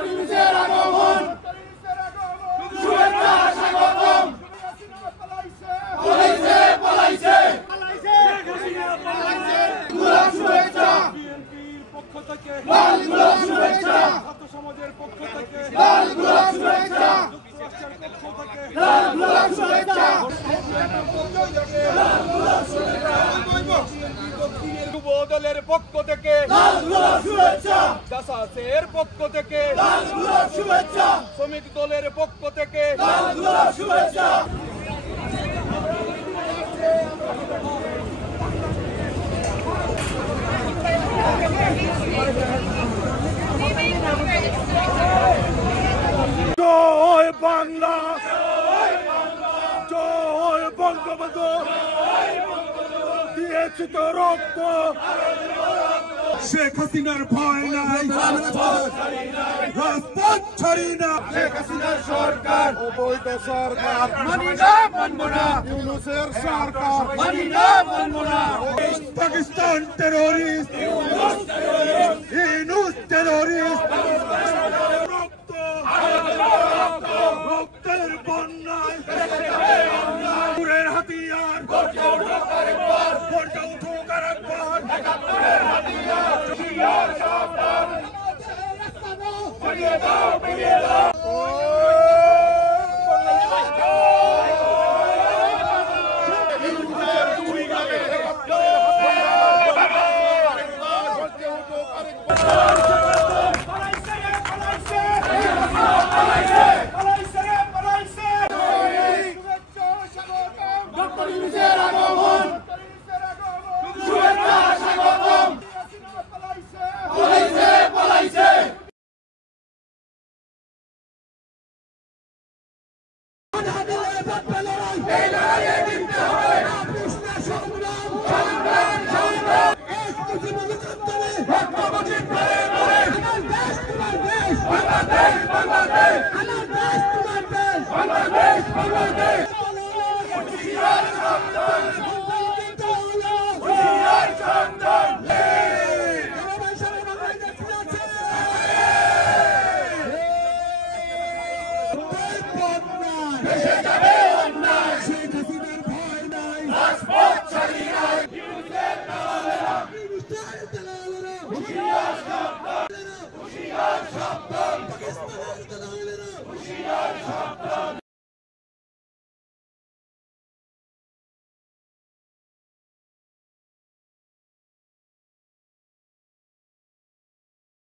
ইউনূসের আগমন শুভেচ্ছা স্বাগতম পলাইছে পলাইছে গোলাপ শুভেচ্ছা বিএনপির পক্ষ থেকে লাল গোলাপ শুভেচ্ছা ছাত্র সমাজের পক্ষ থেকে লাল গোলাপ শুভেচ্ছা যুক্তরাষ্ট্রের পক্ষ থেকে লাল গোলাপ শুভেচ্ছা যুব দলের পক্ষ থেকে লাল গোলাপ শুভেচ্ছা জাসাসের পক্ষ থেকে লাল গোলাপ শুভেচ্ছা শ্রমিক দলের পক্ষ থেকে লাল গোলাপ শুভেচ্ছা জয় বাংলা জয় বঙ্গবন্ধু দিয়েছি তো রক্ত শেখ হাসিনার ভয় নাই রাজপথ ছাড়ি না শেখ হাসিনার সরকার অবৈধ সরকার মানি না মানব না ইউনূসের সরকার মানি না মানব না পাকিস্তান টেরোরিস্ট ইউনূস টেরোরিস্ট রক্ত রক্তের বন্যায় পুরের হাতিয়ার গর্জে উঠুক আরেকবার বেরিয়ে দাও বেরিয়ে দাও ইউনূসের আগমন শুভেচ্ছা স্বাগতম পলাইছে পলাইছে এই লড়াইয়ে জিততে হবে সংগ্রাম সংগ্রাম সংগ্রাম বঙ্গবন্ধুর ঘরে ঘরে বাংলাদেশ বাংলাদেশ বাংলাদেশ বাংলাদেশ বাংলাদেশ